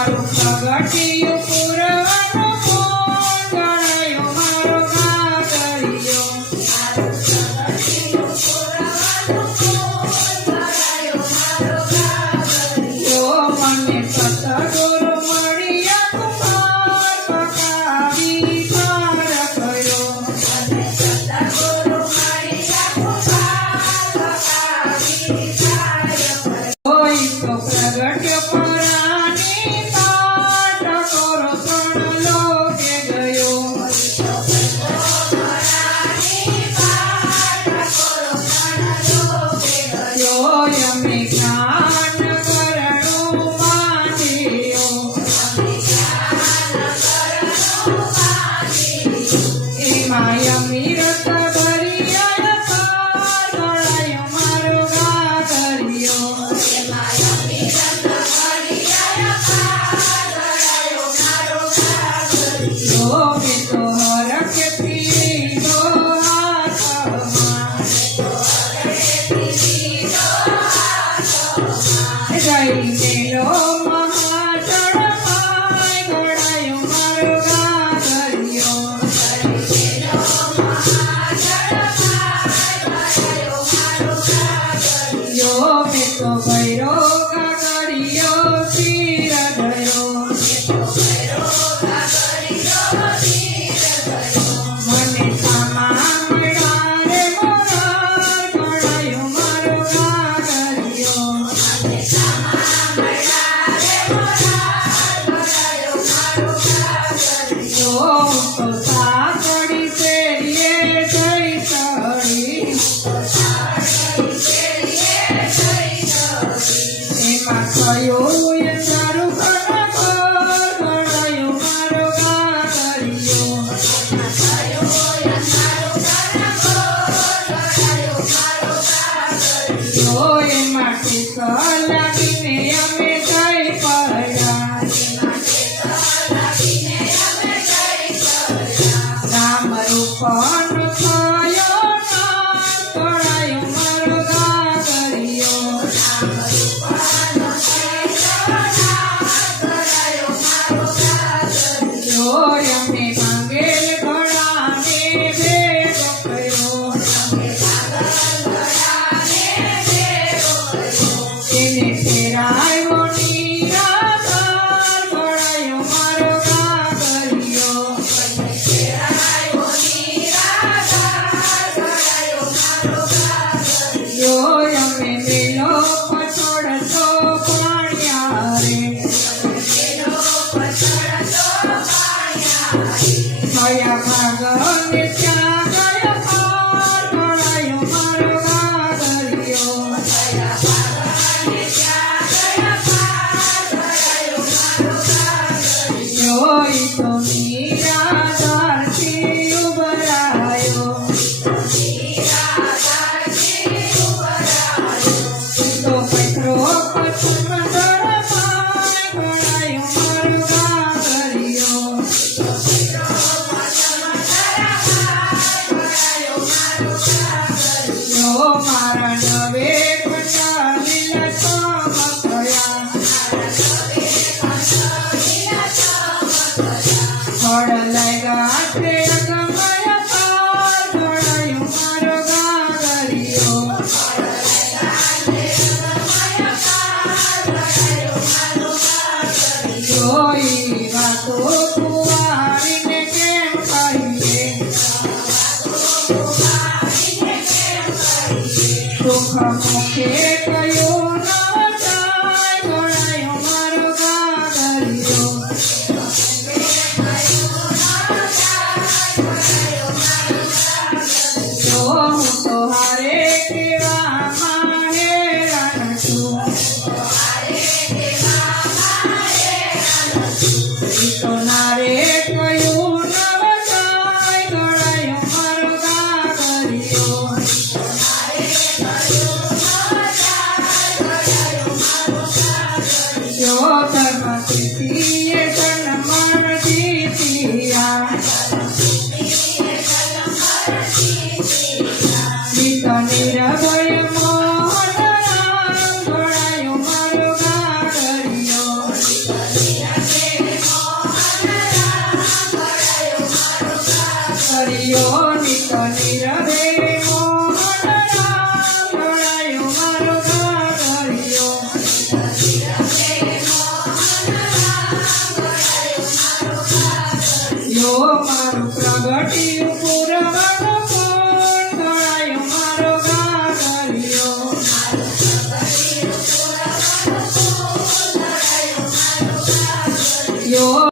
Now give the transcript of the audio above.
મારું પ્રગટિયું પૂરવાનું કોણ ગણાયો મારો ગાગરિયો મને સતગુરુ મળ્યા કુમાર પકાવી પાર કર્યો કોઈ તો પ્રગટ્ય પરાની પાટ કરો ત્રણ લોકે ગયો અમે જ્ઞાન કરણું માંડ્યો એમાં અમીરત ભરી અલંકાર ગણાયો મારો ગાગરિયો મેં તો હરખથી લીધો હાથમાં જઈ મેલો મહાચળમાય ગણાયો મારો ગાગરિયો મેં તો ભૈરો ગાગરિયો શિર ધર્યો મને સામા મળ્યા રે મોરાર ગણાયો મારો ગાગરિયો તો સાકડી શેરીએ જઈ ચડી એમાં કયું તારું ઘનઘોર ગણાયો મારો ગાગરિયો એમાં ટેક લાગીને અમે જઈ પડ્યા રામ રૂપનો થયો નાશ ગણાયો મારો ગાગરિયો અમે માંગેલ ઘણાને ભેગો કર્યો એને ફેરાયો નિરાધાર ગણાયો મારો ગાગરિયો અમે મેલો પછોડતો પાણ્યા રે થયા ભાગને ત્યાં ગયા પાર ગણાયો મારો ગાગરિયો જોઈ તો નિરાધારથી ઉભરાયો તો પથરો પથ્થર ગણાયો મારો ગાગરિયો મારા નવે ખંડા લીલા ચમકયા ફળ લાગ્યા તે ગમયા પાર ગણાયો મારો ગાગરિયો જોઈ વાતો કુંવારીને કેમ કહીએ સુખ મુખે કયો ન જાય ગણાયો મારો ગાગરિયો હું તો હારે કેવામાં હેરાન છું મારું પ્રગટ્યું